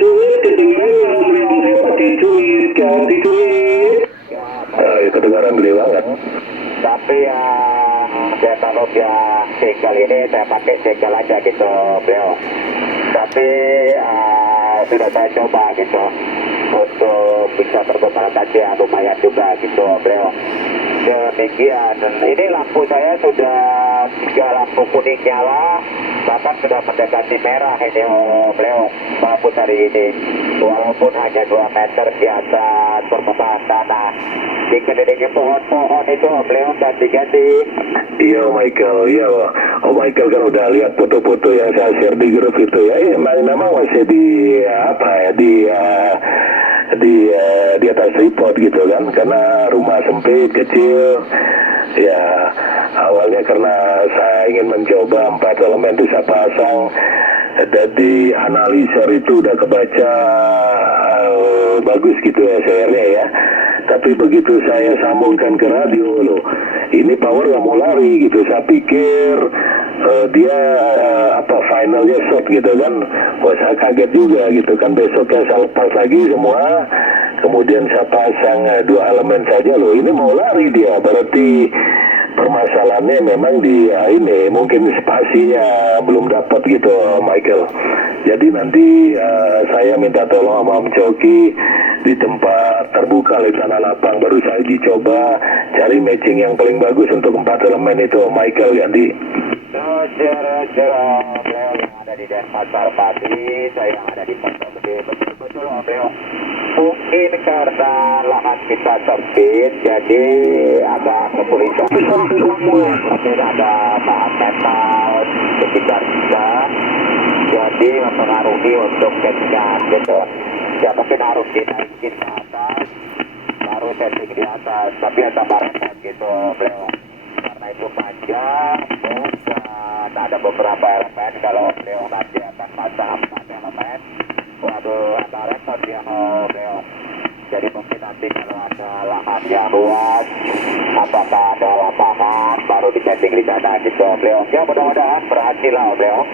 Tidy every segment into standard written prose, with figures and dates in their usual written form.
cuit kedengeran yang saya pakai cuit ganti cuit. Ya, kedengaran gede banget. Tapi teknologi yang segel ini saya pakai segel aja gitu beliau. Tapi sudah saya coba gitu untuk bisa terbang tadi lumayan juga gitu beliau. Demikian, dan ini lampu saya sudah 3 lampu kuning nyala, bahkan sudah mendekati merah ini beliau lampu hari ini, walaupun hanya 2 meter di atas permukaan tanah. Dikelilingi pohon-pohon itu beliau ganti-ganti. Iya Michael, iya Michael kan udah lihat foto-foto yang saya share di grup itu ya. Memang masih di di atas tripod gitu kan, karena rumah sempit kecil ya. Awalnya karena saya ingin mencoba 4 elemen itu saya pasang, dan di analiser itu udah kebaca bagus gitu ya share-nya ya. Tapi begitu saya sambungkan ke radio loh, ini power nggak mau lari gitu. Saya pikir dia finalnya shot gitu kan. Wah, saya kaget juga gitu kan. Besoknya saya lepas lagi semua, kemudian saya pasang 2 elemen saja loh. Ini mau lari dia, berarti permasalahannya memang di ini mungkin spasinya belum dapat gitu Michael. Jadi nanti saya minta tolong sama Om Coki di tempat terbuka di tanah lapang, baru saya dicoba cari matching yang paling bagus untuk 4 elemen itu Michael ganti. Roger, beliau yang ada di Denpasar Pati, saya yang ada di Pondok Gede, betul-betul beliau. Mungkin karena lahan kita sempit, jadi agak kesulitan. Mungkin ada bahan metal sekitar kita, jadi mempengaruhi untuk settingan gitu. Ya mungkin harus dinaikin ke atas, baru setting di atas, tapi ada baretan gitu beliau. Karena itu panjang, dan ada beberapa elemen. Kalau beliau nanti akan pasang 4 elemen, waduh ada repot ya beliau. Jadi mungkin nanti kalau ada lahan yang luas, apakah ada lapangan, baru disetting di sana gitu beliau. Ya mudah-mudahan berhasil lah beliau.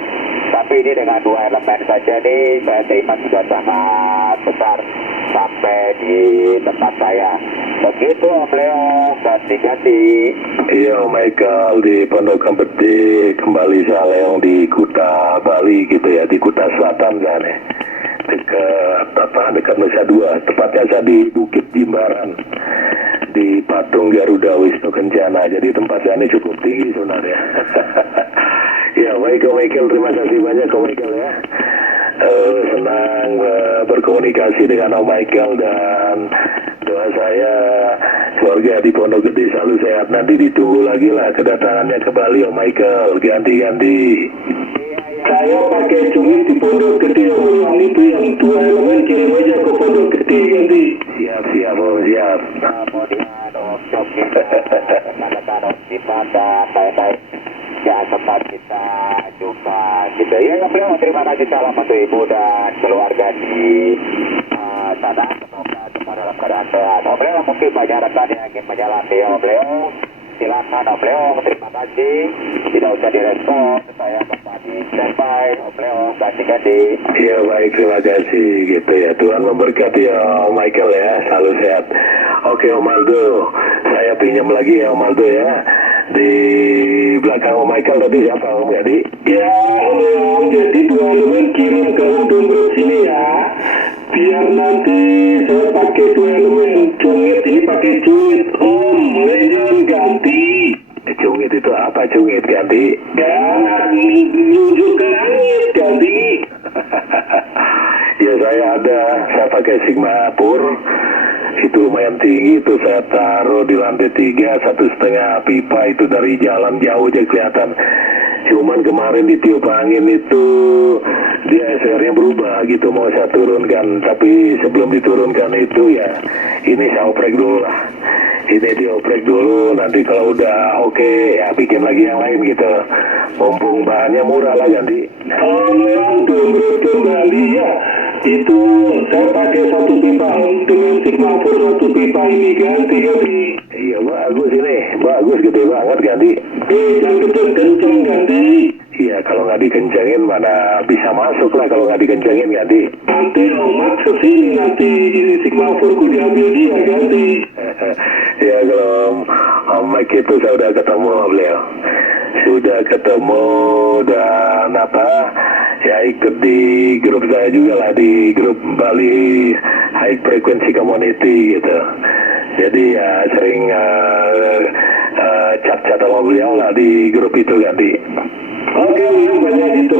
Tapi ini dengan 2 elemen saja nih, saya terima sudah sangat besar sampai di tempat saya. Begitu beliau, ganti-ganti. Iya Michael, di Pondok Gede kembali saya yang di Kuta Bali gitu ya, di Kuta Selatan sana, dekat Nusa Dua, tepatnya saya di Bukit Jimbaran, di patung Garuda Wisnu Kencana. Jadi tempat saya ini cukup tinggi sebenarnya. Ya baik Michael, terima kasih banyak Michael ya. Senang berkomunikasi dengan Om Michael, dan doa saya keluarga di Pondok Gede selalu sehat. Nanti ditunggu lagi lah kedatangannya ke Bali Om Michael, ganti-ganti. Saya pakai cuit di Pondok Gede yang itu yang 2 elemen kirim aja ke Pondok Gede ganti. Siap Om, siap. Kemudian Om Coki, katakan Om Sipa dan baik-baik. Ya sempat kita jumpa gitu ya beliau. Terima kasih, salam untuk ibu dan keluarga di sana, semoga semua dalam keadaan sehat. Beliau mungkin banyak rekan yang ingin menyalami beliau, silakan beliau. Terima kasih, tidak usah direspon, saya kembali standby beliau, ganti-ganti. Ya baik, terima kasih gitu ya. Tuhan memberkati ya Michael ya, selalu sehat. Oke Om Aldo, saya pinjam lagi ya Om Aldo ya. Di belakang Om Michael tadi siapa Om jadi? Ya Om, jadi 2 elemen kirim ke Dombrot sini ya. Biar nanti saya pakai 2 elemen. Cungit ini pakai cuit Om, legend ganti. Cungit itu apa cungit ganti? Ya, menuju ke langit ganti. Ya saya pakai Sigma Pur. Itu lumayan tinggi, itu saya taruh di lantai 3, 1,5 pipa, itu dari jalan jauh aja kelihatan. Cuman kemarin ditiup angin itu dia SR-nya berubah gitu, mau saya turunkan. Tapi sebelum diturunkan itu ya ini saya oprek dulu lah. Ini dioprek dulu, nanti kalau udah oke ya bikin lagi yang lain gitu. Mumpung bahannya murah lah ganti. Kalau memang Dombrot kembali ya, itu saya pakai 1 pipa dengan Sigma Pur, 1 pipa ini ganti. Iya bagus ini, bagus gede banget ganti. Yang kenceng ganti. Iya kalau kalau nggak dikencangin mana bisa masuk lah kalau nggak dikencangin ganti. Nanti Om kesini nanti Sigma 4 ku diambil dia ganti. Ya kalau Om Mike itu saya udah ketemu beliau. Sudah ketemu dan ya ikut di grup saya juga lah, di grup Bali High Frequency Community gitu. Jadi ya sering chat-chat sama beliau lah di grup itu ganti. Oke, banyak itu.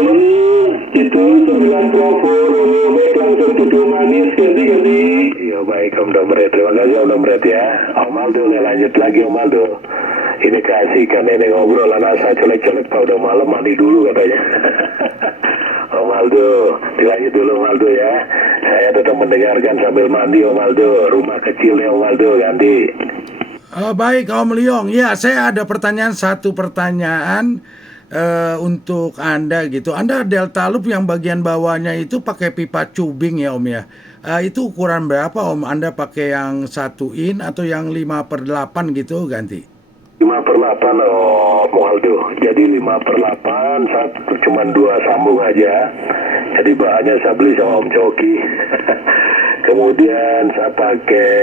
Itu 9 Bravo Romeo Mike langsung duduk manis ganti. Iya baik Om Domret, terima kasih Om Domret ya. Om Aldo lanjut lagi Om Aldo. Ini keasikan ini ngobrolan asa colek-colek Pak, udah malam mandi dulu katanya. Om Aldo, dilanjut dulu Om Aldo ya. Saya tetap mendengarkan sambil mandi Om Aldo. Rumah kecilnya Om Aldo ganti. Baik Om Leong, ya saya ada satu pertanyaan untuk Anda gitu. Anda Delta Loop yang bagian bawahnya itu pakai pipa cubing ya Om ya. Itu ukuran berapa Om? Anda pakai yang 1 in atau yang 5/8 gitu ganti? 5/8 Om Aldo. Jadi 5/8, satu cuman 2 sambung aja. Jadi bahannya saya beli sama Om Coki. Kemudian saya pakai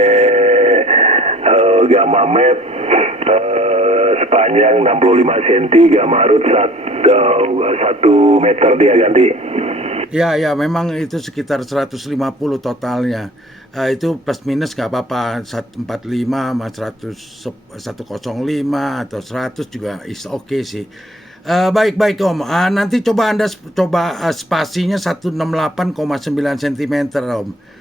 gamma mat sepanjang 65 cm, gamma root 1 meter dia ganti. Ya, memang itu sekitar 150 totalnya. Itu plus minus nggak apa-apa, 145 sama 105 atau 100 juga is okay sih. Baik Om. Nanti coba Anda spasinya 168,9 cm Om.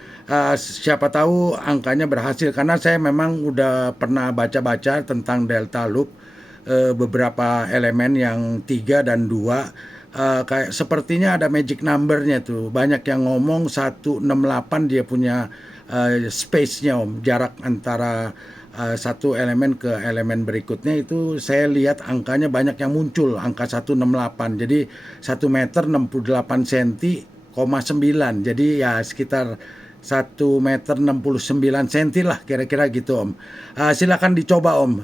Siapa tahu angkanya berhasil, karena saya memang udah pernah baca-baca tentang Delta Loop, beberapa elemen yang 3 dan 2 kayak sepertinya ada magic numbernya tuh. Banyak yang ngomong 168 dia punya space-nya Om, jarak antara satu elemen ke elemen berikutnya itu saya lihat angkanya banyak yang muncul, angka 168. Jadi 1 meter 68 cm,9. Jadi ya sekitar 1 meter 69 cm lah kira-kira gitu Om. Silakan dicoba Om.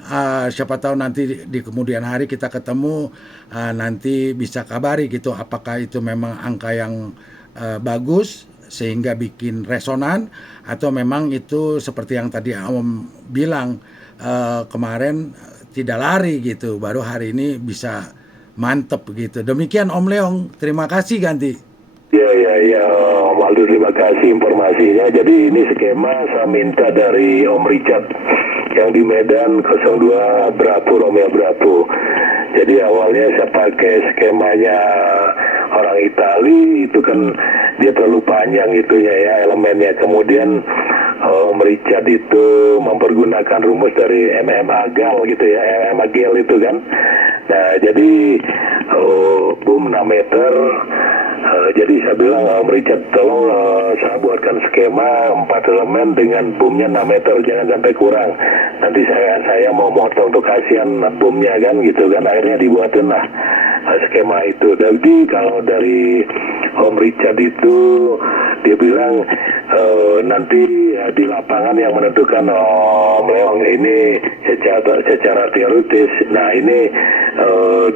Siapa tahu nanti di kemudian hari kita ketemu, nanti bisa kabari gitu apakah itu memang angka yang bagus sehingga bikin resonan, atau memang itu seperti yang tadi Om bilang kemarin tidak lari gitu, baru hari ini bisa mantep gitu. Demikian Om Leong, terima kasih ganti. Ya, Om Aldo terima kasih informasinya. Jadi ini skema saya minta dari Om Richard yang di Medan 02 Bravo Romeo Bravo. Jadi awalnya saya pakai skemanya orang Itali, itu kan dia terlalu panjang itunya ya elemennya. Kemudian Om Richard itu mempergunakan rumus dari MMA Gal gitu ya, MMA Gal itu kan. Nah jadi boom 6 meter. Jadi saya bilang Om Richard tolong saya buatkan skema 4 elemen dengan boomnya 6 meter, jangan sampai kurang. Nanti saya mau motong untuk kasihan boomnya kan gitu kan. Akhirnya dibuatin lah skema itu. Jadi kalau dari Om Richard itu dia bilang nanti di lapangan yang menentukan Om Leong ini secara teoritis. Nah ini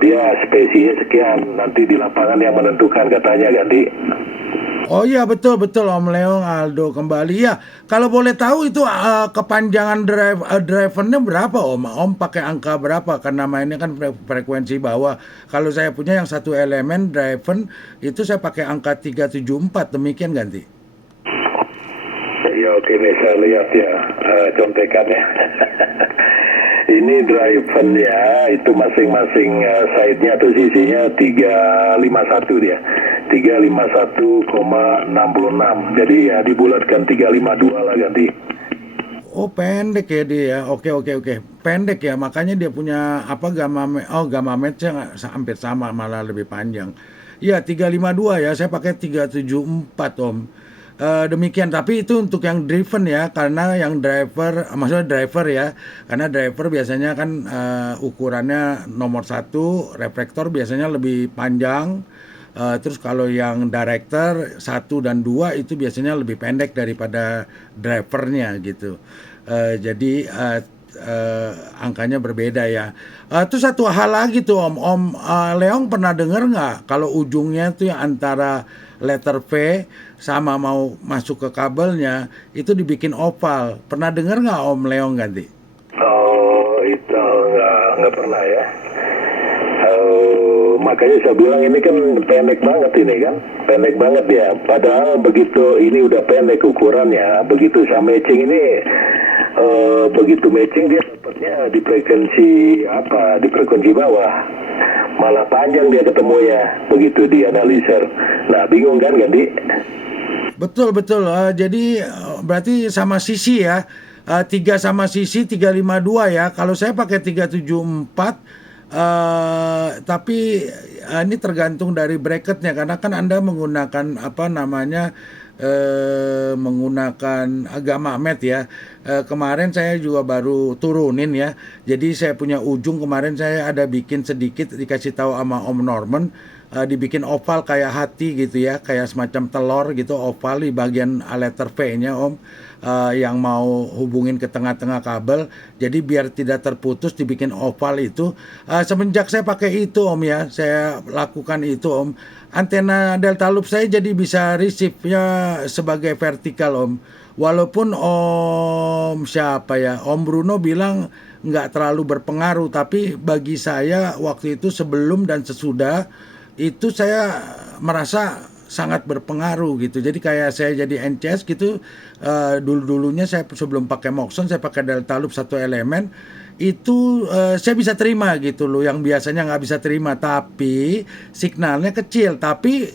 dia spesies sekian, nanti di lapangan yang menentukan katanya ganti. Oh iya betul Om Leong Aldo kembali ya. Kalau boleh tahu itu kepanjangan drivernya berapa Om? Om pakai angka berapa? Karena mainnya kan frekuensi bawah. Kalau saya punya yang 1 elemen driver itu saya pakai angka 374, demikian ganti. Ya oke nih saya lihat ya contekannya. Ini drivernya itu masing-masing side-nya atau sisinya 351 dia. 351,66. Jadi ya dibulatkan 352 lah ganti. Oh pendek ya dia. Oke. Pendek ya, makanya dia punya gamma match-nya hampir sama, malah lebih panjang. Iya 352 ya, saya pakai 374 Om. Demikian, tapi itu untuk yang driven ya, karena yang driver ya, karena driver biasanya kan ukurannya nomor 1 reflektor biasanya lebih panjang, terus kalau yang director 1 dan 2 itu biasanya lebih pendek daripada drivernya gitu. Jadi angkanya berbeda ya. Terus satu hal lagi tuh Om Leong pernah dengar nggak kalau ujungnya tuh yang antara letter V sama mau masuk ke kabelnya itu dibikin oval. Pernah dengar nggak Om Leong ganti? Oh, itu nggak pernah ya. Makanya saya bilang ini kan pendek banget ini kan, pendek banget ya. Padahal begitu ini udah pendek ukurannya, begitu saya matching ini, begitu matching dia dapatnya di frekuensi apa? Di frekuensi bawah, malah panjang dia ketemu ya, begitu dianaliser. Nah bingung kan Gandhi? Betul. Jadi berarti sama sisi ya, 3 sama sisi 352 ya. Kalau saya pakai 374. Tapi ini tergantung dari bracketnya karena kan Anda menggunakan apa namanya menggunakan agama Ahmed ya. Kemarin saya juga baru turunin ya. Jadi saya punya ujung kemarin saya ada bikin sedikit dikasih tahu sama Om Norman. Dibikin oval kayak hati gitu ya, kayak semacam telur gitu oval di bagian letter V-nya Om, yang mau hubungin ke tengah-tengah kabel, jadi biar tidak terputus dibikin oval itu. Semenjak saya pakai itu Om ya, saya lakukan itu Om, antena delta loop saya jadi bisa receive-nya sebagai vertikal Om. Walaupun Om siapa ya, Om Bruno bilang nggak terlalu berpengaruh, tapi bagi saya waktu itu sebelum dan sesudah itu saya merasa sangat berpengaruh gitu. Jadi kayak saya jadi NCS gitu, dulunya saya sebelum pakai Moxon saya pakai delta loop 1 elemen itu, saya bisa terima gitu loh, yang biasanya nggak bisa terima, tapi signalnya kecil, tapi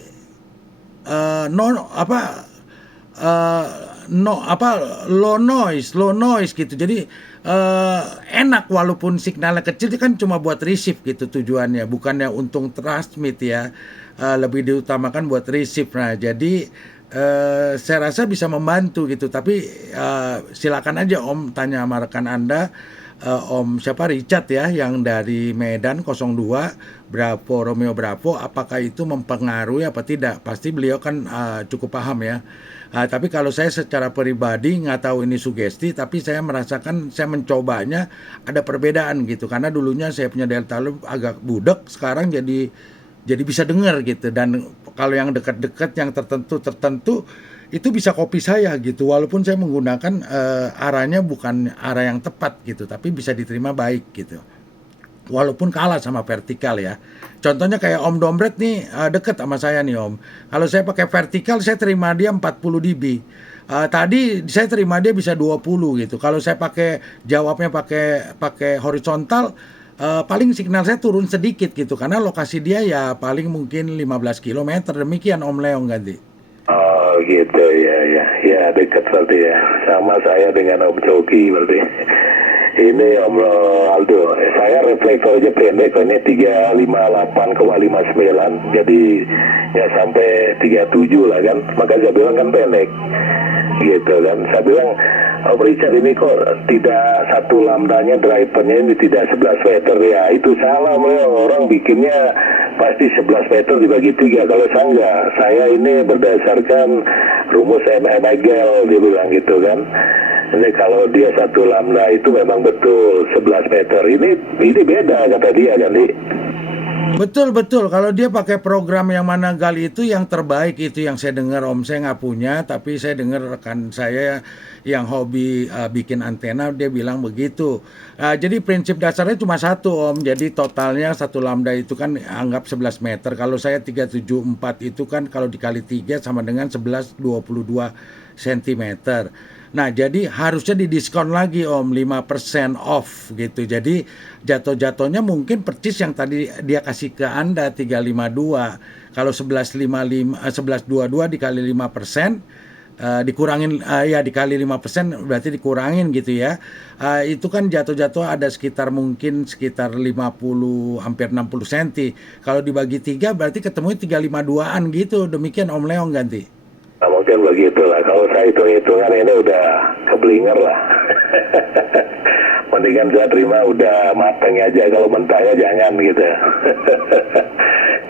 low noise gitu. Jadi enak walaupun signalnya kecil, itu kan cuma buat receive gitu tujuannya, bukannya untuk transmit ya. Lebih diutamakan buat receive. Nah, jadi saya rasa bisa membantu gitu. Tapi silakan aja Om tanya sama rekan Anda, Om siapa Richard ya, yang dari Medan 02 Bravo Romeo Bravo, apakah itu mempengaruhi apa tidak? Pasti beliau kan cukup paham ya. Tapi kalau saya secara pribadi nggak tahu ini sugesti, tapi saya merasakan saya mencobanya ada perbedaan gitu. Karena dulunya saya punya delta loop agak budek, sekarang jadi bisa dengar gitu. Dan kalau yang dekat-dekat yang tertentu itu bisa copy saya gitu. Walaupun saya menggunakan arahnya bukan arah yang tepat gitu, tapi bisa diterima baik gitu. Walaupun kalah sama vertikal ya. Contohnya kayak Om Dombret nih deket sama saya nih Om. Kalau saya pakai vertikal saya terima dia 40 dB. Tadi saya terima dia bisa 20 gitu. Kalau saya jawabnya pakai horizontal, paling signal saya turun sedikit gitu. Karena lokasi dia ya paling mungkin 15 km. Demikian Om Leong ganti. Oh gitu ya dekat berarti ya. Sama saya dengan Om Coki berarti. Ini Om Aldo, saya reflektor aja pendek, ini 358,59, jadi ya sampai 37 lah kan, maka saya bilang kan pendek, gitu kan. Saya bilang, Om Richard ini kok tidak satu lambdanya drivernya ini tidak 11 meter ya, itu salah orang bikinnya pasti 11 meter dibagi 3, kalau saya enggak, saya ini berdasarkan rumus Hegel, dia bilang gitu kan. Ini kalau dia satu lambda itu memang betul 11 meter. Ini beda kata dia kan, Di. Betul. Kalau dia pakai program yang mana gali itu yang terbaik, itu yang saya dengar Om. Saya nggak punya, tapi saya dengar rekan saya yang hobi bikin antena, dia bilang begitu. Jadi prinsip dasarnya cuma satu Om. Jadi totalnya satu lambda itu kan anggap 11 meter. Kalau saya 374 itu kan kalau dikali 3 sama dengan 1122 cm. Nah, jadi harusnya didiskon lagi Om, 5% off gitu. Jadi jatuh-jatuhnya mungkin percis yang tadi dia kasih ke Anda 352. Kalau 1122 dikali 5%, dikurangin dikali 5% berarti dikurangin gitu ya. Itu kan jatuh-jatuh ada sekitar 50 hampir 60 cm. Kalau dibagi 3 berarti ketemu 352-an gitu. Demikian Om Leong ganti. Nah, mungkin begitulah. Kalau saya hitung-hitungan ini udah keblinger lah. Mendingan saya terima udah mateng aja. Kalau mentahnya jangan gitu.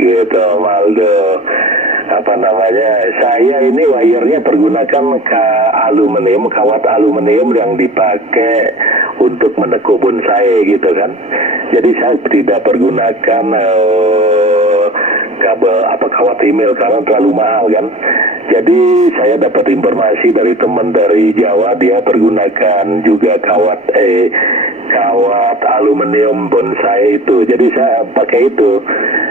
Gitu, Maldo. Apa namanya? Saya ini wire-nya pergunakan kawat aluminium yang dipakai untuk menekuk bonsai gitu kan. Jadi saya tidak pergunakan kabel kawat email karena terlalu mahal kan. Jadi saya dapat informasi dari teman dari Jawa, dia pergunakan juga kawat aluminium bonsai itu. Jadi saya pakai itu.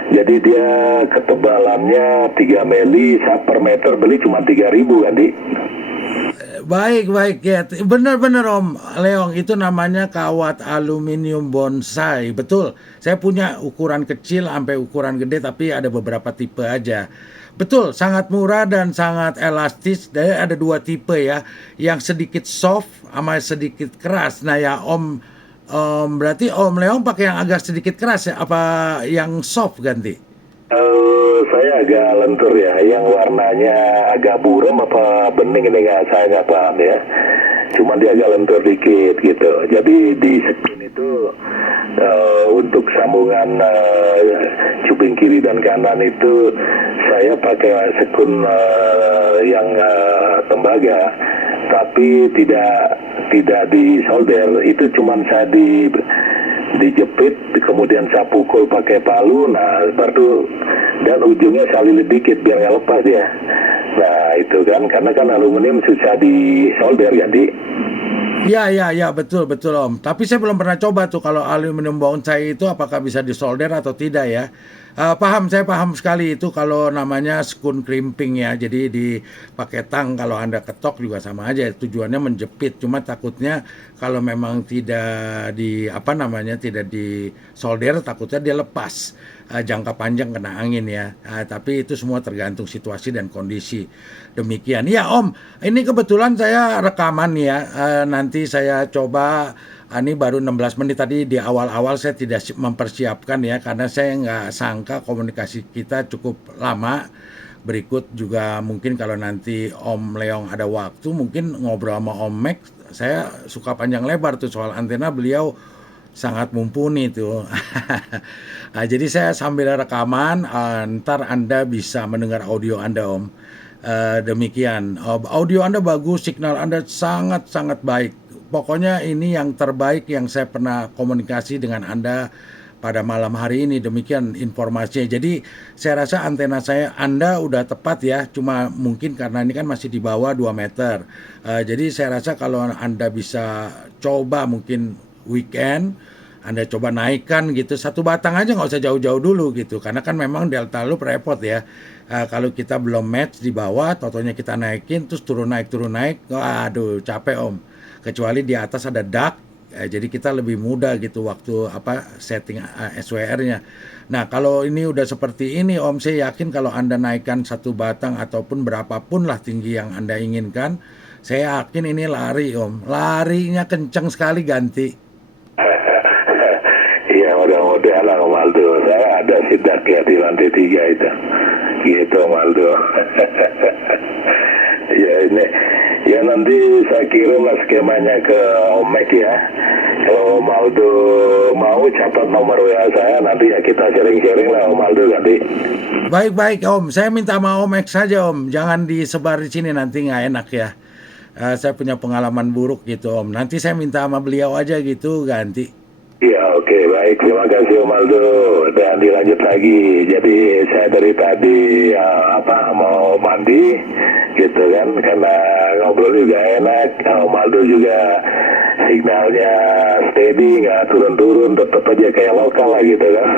Jadi dia ketebalannya 3 mili, saya per meter beli cuma 3.000 kan, Di. Baik ya, benar-benar Om Leong, itu namanya kawat aluminium bonsai, betul. Saya punya ukuran kecil sampai ukuran gede, tapi ada beberapa tipe aja. Betul, sangat murah dan sangat elastis. Jadi ada 2 tipe ya, yang sedikit soft sama sedikit keras. Nah ya berarti Om Leong pakai yang agak sedikit keras ya, apa yang soft ganti? Saya agak lentur ya, yang warnanya agak buram apa bening ini saya nggak paham ya. Cuma dia agak lentur dikit gitu. Jadi di sekun itu untuk sambungan cuping kiri dan kanan itu saya pakai sekun yang tembaga, tapi tidak di solder. Itu cuma saya dijepit, kemudian saya pukul pakai palu, nah baru dan ujungnya saya lilit dikit biar nggak lepas ya. Nah itu kan karena kan aluminium susah di solder ya, Di. Ya, betul Om. Tapi saya belum pernah coba tuh kalau aluminium bonsai itu apakah bisa disolder atau tidak ya. Saya paham sekali itu kalau namanya sekun crimping ya. Jadi dipakai tang, kalau Anda ketok juga sama aja. Tujuannya menjepit. Cuma takutnya kalau memang tidak tidak disolder, takutnya dia lepas. Jangka panjang kena angin ya. Tapi itu semua tergantung situasi dan kondisi. Demikian. Ya Om, ini kebetulan saya rekaman ya. Nanti saya coba. Ini baru 16 menit tadi, di awal-awal saya tidak mempersiapkan ya, karena saya nggak sangka komunikasi kita cukup lama. Berikut juga mungkin kalau nanti Om Leong ada waktu, mungkin ngobrol sama Om Max. Saya suka panjang lebar tuh soal antena, beliau sangat mumpuni tuh. Nah, jadi saya sambil rekaman, ntar Anda bisa mendengar audio Anda Om. Demikian, audio Anda bagus, signal Anda sangat-sangat baik. Pokoknya ini yang terbaik yang saya pernah komunikasi dengan Anda pada malam hari ini. Demikian informasinya. Jadi saya rasa antena Anda udah tepat ya. Cuma mungkin karena ini kan masih di bawah 2 meter. Jadi saya rasa kalau Anda bisa coba mungkin weekend, Anda coba naikkan gitu. 1 batang aja, nggak usah jauh-jauh dulu gitu. Karena kan memang delta loop repot ya. Kalau kita belum match di bawah, totonya kita naikin, terus turun naik. Aduh capek Om. Kecuali di atas ada duct, jadi kita lebih mudah gitu waktu setting SWR-nya. Nah kalau ini udah seperti ini Om, saya yakin kalau Anda naikkan 1 batang ataupun berapapun lah tinggi yang Anda inginkan, saya yakin ini lari Om, larinya kencang sekali ganti. Iya mudah-mudahan lah Om Aldo, saya ada sidak ya di lantai 3 itu, gitu Om Aldo. Ya ini. Ya nanti saya kirim skemanya ke Om Max ya. Kalau Om Aldo mau catat nomor WA saya, nanti ya kita sharing-sharing lah Om Aldo nanti. Baik Om, saya minta sama Om Max saja Om, jangan disebar di sini nanti nggak enak ya. Saya punya pengalaman buruk gitu Om. Nanti saya minta sama beliau aja gitu ganti. Ya oke, baik, terima kasih Om Aldo. Dan dilanjut lagi. Jadi saya dari tadi mau mandi gitu kan, karena ngobrol juga enak. Om Aldo juga signalnya steady, nggak turun-turun, tetap aja kayak lokal lah gitu kan.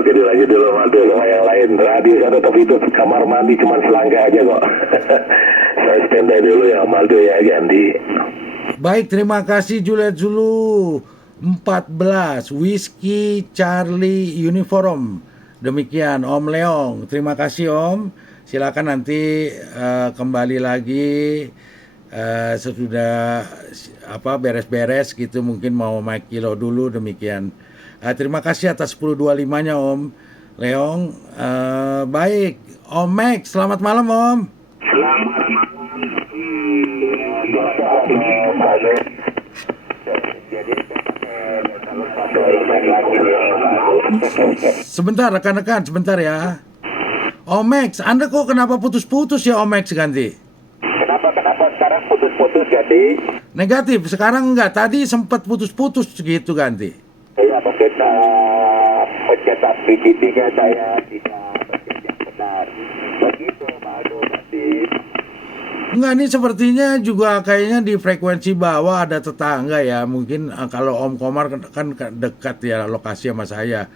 Oke, dilanjut dulu Om Aldo sama yang lain. Radius ada, tapi itu kamar mandi cuma selangkah aja kok. Saya standby dulu ya Om Aldo ya, ganti. Baik, terima kasih Juliet Zulu 14 Whiskey Charlie Uniform. Demikian Om Leong, terima kasih Om. Silakan nanti kembali lagi sesudah beres-beres gitu, mungkin mau mic kilo dulu. Demikian. Terima kasih atas 10.25-nya Om Leong. Baik, Om Max, selamat malam Om. Selamat malam. Sebentar rekan-rekan, sebentar ya. Om Max, Anda kok kenapa putus-putus ya Om Max ganti? Kenapa sekarang putus-putus jadi? Negatif, sekarang enggak. Tadi sempat putus-putus gitu ganti. Iya, mungkin pencetak PDP-nya saya tidak pencet yang benar. Begitu, Pak Aldo, masih. Enggak, ini sepertinya juga kayaknya di frekuensi bawah ada tetangga ya. Mungkin kalau Om Komar kan dekat ya lokasi sama saya.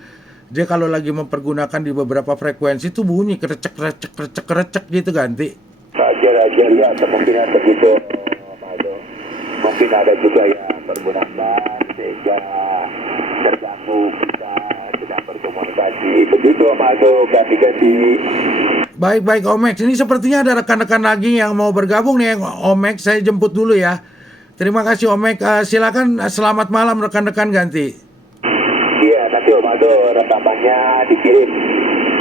Dia kalau lagi mempergunakan di beberapa frekuensi itu bunyi kerecek gitu ganti. Raja lihat kemungkinan begitu, Pak Aldo. Mungkin ada juga yang bergunakan sehingga terganggu kita sedang berkomunikasi. Begitu, Pak Aldo, ganti-ganti. Baik Omex, ini sepertinya ada rekan-rekan lagi yang mau bergabung nih Omex. Saya jemput dulu ya. Terima kasih Omex. Silakan, selamat malam rekan-rekan ganti. Iya, nanti Om Aldo rekamannya dikirim.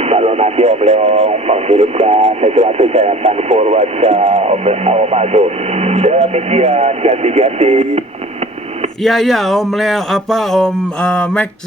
Kalau nanti Om Leong mengirimkan sesuatu, saya akan forward ke Om Aldo. Demikian, ganti-ganti. Iya Om Leo Om Max